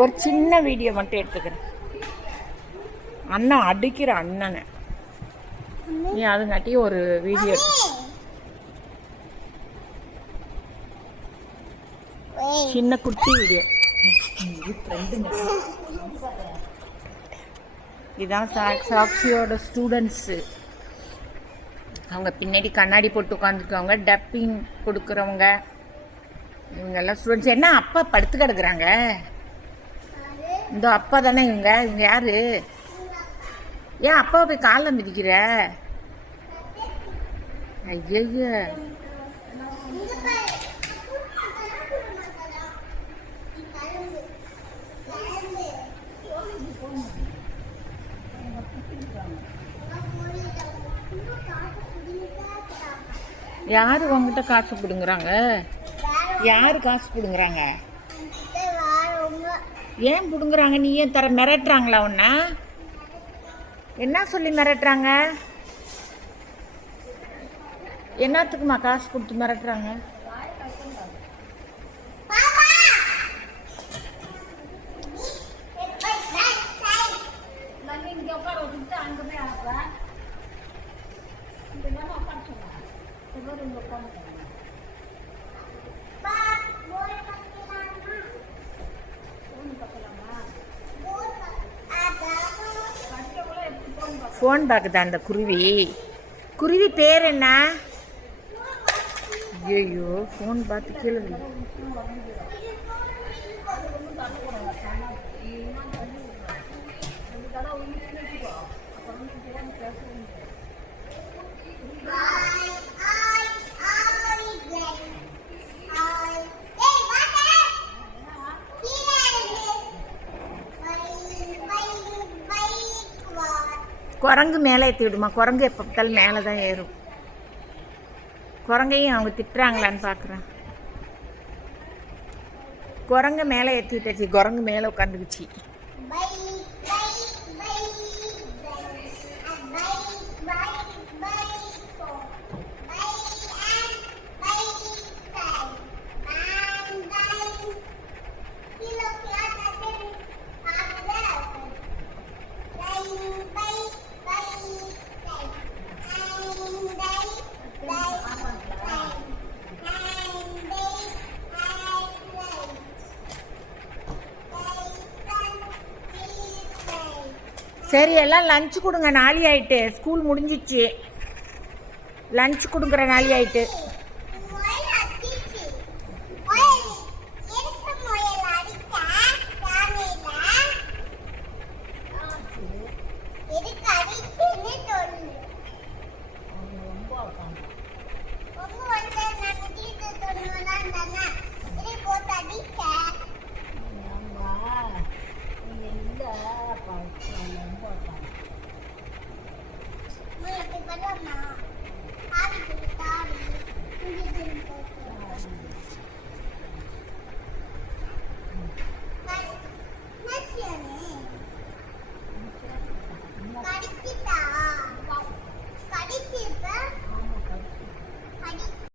ஒரு சின்ன வீடியோ மட்டும் எடுத்துக்கிறேன். அண்ணன் அடிக்கிற அண்ணனை நீ அதுங்காட்டி ஒரு வீடியோ சின்ன குட்டி வீடியோ. இதுதான் சாக்ஷியோட ஸ்டூடெண்ட்ஸு. அவங்க பின்னாடி கண்ணாடி போட்டு உட்காந்துருக்கவங்க, டப்பிங் கொடுக்குறவங்க, இவங்கெல்லாம் ஸ்டூடெண்ட்ஸ். என்ன அப்பா படுத்து கிடக்குறாங்க? இந்த அப்பா தானே இவங்க யாரு? ஏன் அப்பாவை போய் காலில் மிதிக்கிற? ஐய யாரு உங்ககிட்ட காசு பிடுங்குறாங்க? யாரு காசு பிடுங்குறாங்க? ஏன் பிடுங்குறாங்க? நீ ஏன் தர மிரட்டுறாங்களா? உன்ன என்ன சொல்லி மிரட்டுறாங்க? என்னத்துக்குமா காசு கொடுத்து மிரட்டுறாங்க? ஃபோன் பார்க்குதா அந்த குருவி? குருவி பேர் என்ன? ஐயோ ஃபோன் பார்த்து கீழே. குரங்கு மேலே ஏற்றி விடுமா? குரங்கு எப்போ பார்த்தாலும் மேலே தான் ஏறும். குரங்கையும் அவங்க திட்டுறாங்களான்னு பார்க்குறேன். குரங்கு மேலே ஏற்றி விட்டாச்சு. குரங்கு மேலே உட்காந்துக்குச்சு. சரி எல்லாம் லஞ்சு கொடுங்க. நாளி ஆயிட்டு, ஸ்கூல் முடிஞ்சிச்சு. லஞ்சு கொடுக்குற நாளி ஆயிட்டு.